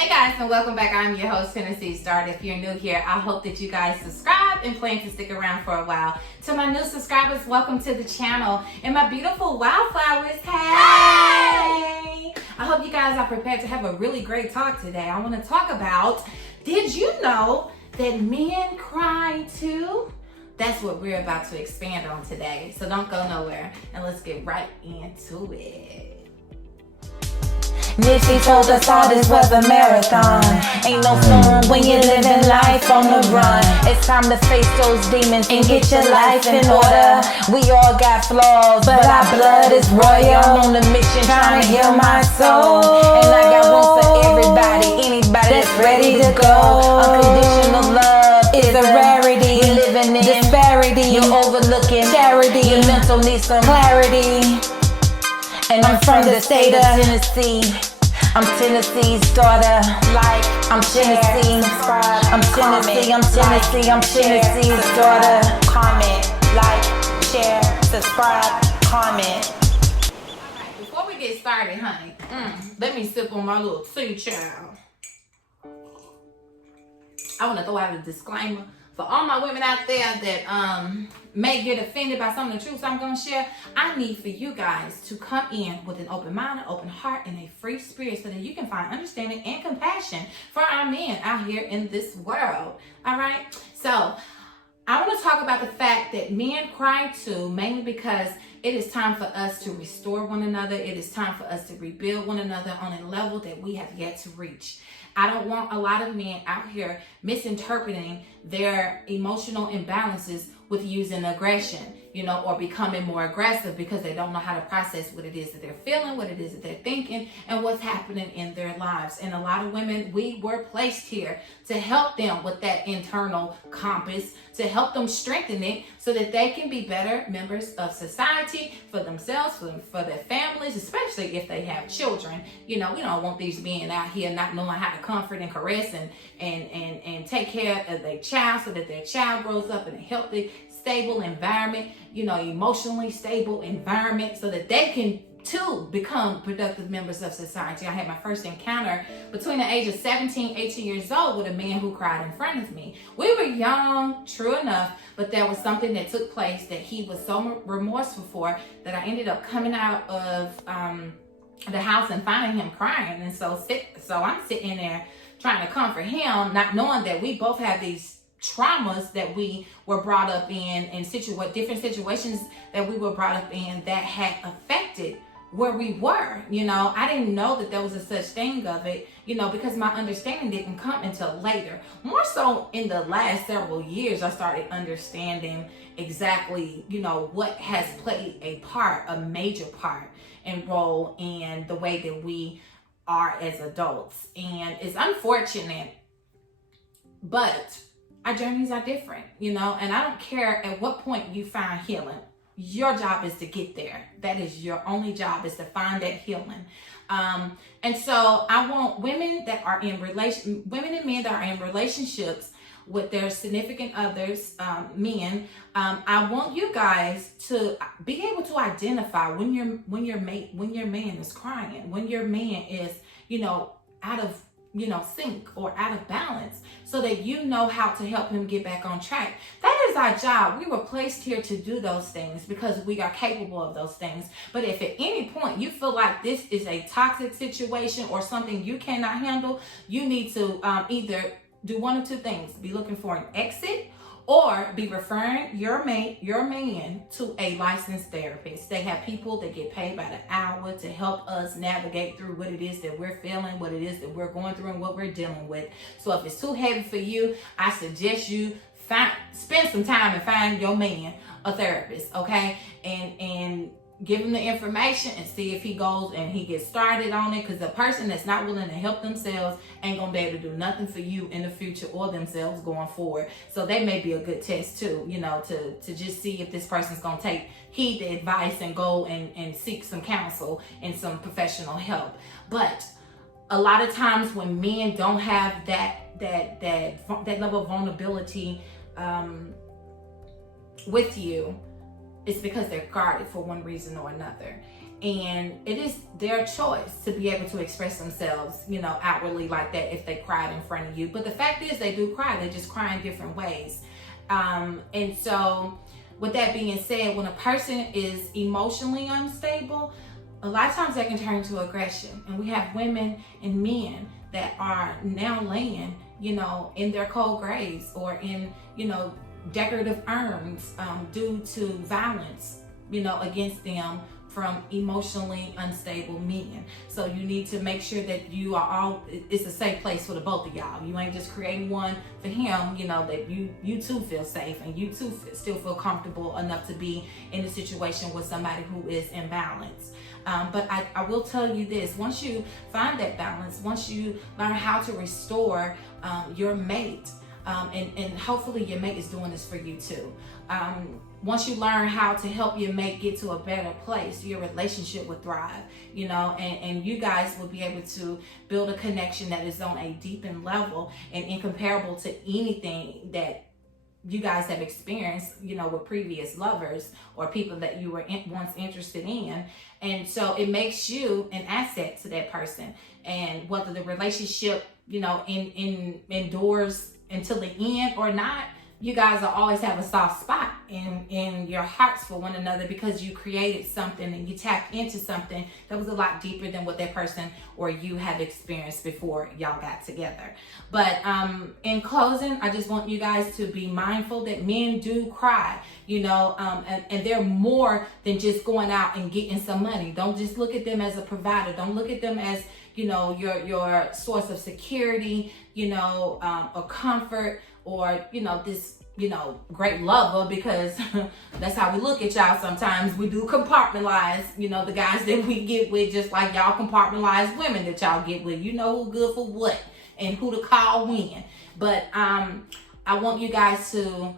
Hey guys, and welcome back. I'm your host, Tennessee Star. If you're new here, I hope that you guys subscribe and plan to stick around for a while. To my new subscribers, welcome to the channel. And my beautiful wildflowers, hey! I hope you guys are prepared to have a really great talk today. I want to talk about, did you know that men cry too? That's what we're about to expand on today. So don't go nowhere, and let's get right into it. Nipsey told us all this was a marathon. Ain't no fun when you're living life on the run. It's time to face those demons and get your life in order. We all got flaws, but our blood is royal. I'm on a mission trying to heal my soul, and I got room for everybody, anybody that's ready to go. Unconditional love is a rarity. We're living in disparity. You're overlooking charity. Your mental needs some clarity. And I'm from the state of Tennessee. I'm Tennessee's daughter. Like, I'm Tennessee. I'm Tennessee. I'm Tennessee. I'm Tennessee's daughter. Comment, like, share, subscribe, comment. Alright, before we get started, honey, let me sip on my little tea, child. I want to throw out a disclaimer for all my women out there that may get offended by some of the truths I'm going to share. I need for you guys to come in with an open mind, an open heart, and a free spirit so that you can find understanding and compassion for our men out here in this world. All right? So I want to talk about the fact that men cry too, mainly because it is time for us to restore one another. It is time for us to rebuild one another on a level that we have yet to reach. I don't want a lot of men out here misinterpreting their emotional imbalances with using aggression, or becoming more aggressive because they don't know how to process what it is that they're feeling, what it is that they're thinking, and what's happening in their lives. And a lot of women, we were placed here to help them with that internal compass, to help them strengthen it so that they can be better members of society for themselves, for their families, especially if they have children. We don't want these men out here not knowing how to comfort and caress and take care of their child so that their child grows up in a healthy, stable environment, emotionally stable environment so that they can too become productive members of society. I had my first encounter between the age of 17, 18 years old with a man who cried in front of me. We were young, true enough, but there was something that took place that he was so remorseful for that I ended up coming out of the house and finding him crying. And so I'm sitting there trying to comfort him, not knowing that we both have these traumas that we were brought up in and different situations that we were brought up in that had affected where we were. I didn't know that there was a such thing of it, because my understanding didn't come until later. More so in the last several years, I started understanding exactly, what has played a major part and role in the way that we are as adults. And it's unfortunate, but our journeys are different, and I don't care at what point you find healing. Your job is to get there. That is your only job, is to find that healing. And so I want women and men that are in relationships with their significant others, men. I want you guys to be able to identify when your man is crying, when your man is, out of sync or out of balance, so that you know how to help him get back on track. That is our job. We were placed here to do those things because we are capable of those things. But if at any point you feel like this is a toxic situation or something you cannot handle, you need to either do one of two things: be looking for an exit, or be referring your man to a licensed therapist. They have people that get paid by the hour to help us navigate through what it is that we're feeling, what it is that we're going through, and what we're dealing with. So if it's too heavy for you, I suggest you spend some time and find your man a therapist, okay? And give him the information and see if he goes and he gets started on it, because the person that's not willing to help themselves ain't gonna be able to do nothing for you in the future or themselves going forward. So they may be a good test too, to just see if this person's gonna heed the advice and go and seek some counsel and some professional help. But a lot of times when men don't have that level of vulnerability with you, it's because they're guarded for one reason or another. And it is their choice to be able to express themselves, you know, outwardly like that if they cried in front of you. But the fact is they do cry, they just cry in different ways. And so with that being said, when a person is emotionally unstable, a lot of times that can turn to aggression. And we have women and men that are now laying, you know, in their cold graves or in, you know, decorative urns due to violence, you know, against them from emotionally unstable men. So you need to make sure that you are all, it's a safe place for the both of y'all. You ain't just creating one for him, you know, that you too feel safe and you too still feel comfortable enough to be in a situation with somebody who is imbalanced. But I will tell you this, once you find that balance, once you learn how to restore your mate, and hopefully your mate is doing this for you too. Once you learn how to help your mate get to a better place, your relationship will thrive, you know, and you guys will be able to build a connection that is on a deepened level and incomparable to anything that you guys have experienced, you know, with previous lovers or people that you were once interested in. And so it makes you an asset to that person. And whether the relationship, you know, endures until the end or not, you guys will always have a soft spot in your hearts for one another because you created something and you tapped into something that was a lot deeper than what that person or you had experienced before y'all got together. But in closing, I just want you guys to be mindful that men do cry, you know, and they're more than just going out and getting some money. Don't just look at them as a provider. Don't look at them as, you know, your source of security, you know, or comfort, or, you know, this, you know, great lover, because that's how we look at y'all sometimes. We do compartmentalize, you know, the guys that we get with, just like y'all compartmentalize women that y'all get with. You know who good for what and who to call when. But I want you guys to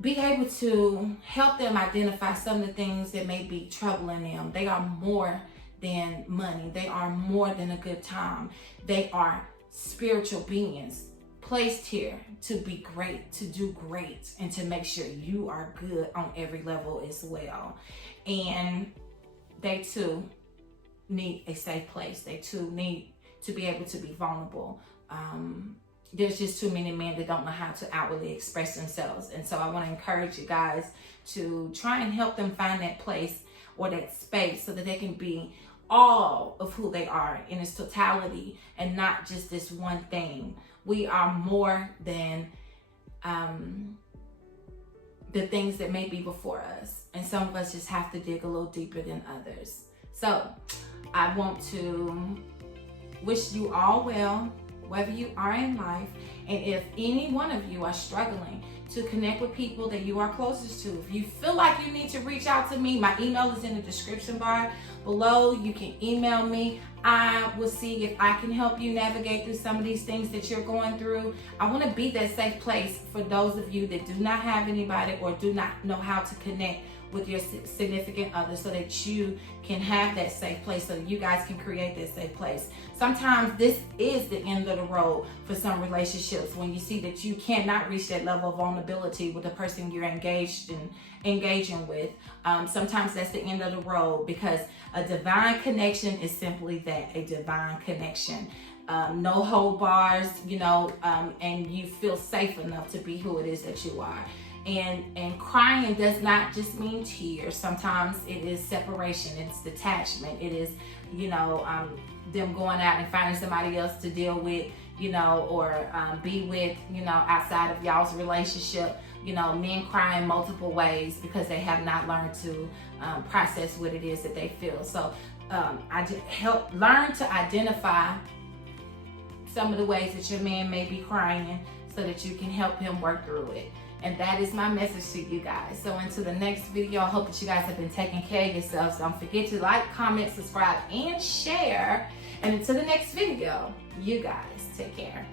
be able to help them identify some of the things that may be troubling them. They are more than money. They are more than a good time. They are spiritual beings placed here to be great, to do great, and to make sure you are good on every level as well. And they too need a safe place. They too need to be able to be vulnerable. There's just too many men that don't know how to outwardly express themselves. And so I want to encourage you guys to try and help them find that place or that space so that they can be all of who they are in its totality and not just this one thing. We are more than the things that may be before us. And some of us just have to dig a little deeper than others. So I want to wish you all well, wherever you are in life. And if any one of you are struggling to connect with people that you are closest to, if you feel like you need to reach out to me, my email is in the description bar below. You can email me. I will see if I can help you navigate through some of these things that you're going through. I want to be that safe place for those of you that do not have anybody or do not know how to connect with your significant other, so that you can have that safe place, so that you guys can create that safe place. Sometimes this is the end of the road for some relationships, when you see that you cannot reach that level of vulnerability with the person you're engaging with. Sometimes that's the end of the road, because a divine connection is simply that, a divine connection. No hold bars, you know, and you feel safe enough to be who it is that you are. And crying does not just mean tears. Sometimes it is separation, it's detachment, it is, you know, them going out and finding somebody else to deal with, you know, or be with, you know, outside of y'all's relationship. You know, men cry in multiple ways because they have not learned to process what it is that they feel. So I just learn to identify some of the ways that your man may be crying, so that you can help him work through it. And that is my message to you guys. So until the next video, I hope that you guys have been taking care of yourselves. Don't forget to like, comment, subscribe, and share. And until the next video, you guys take care.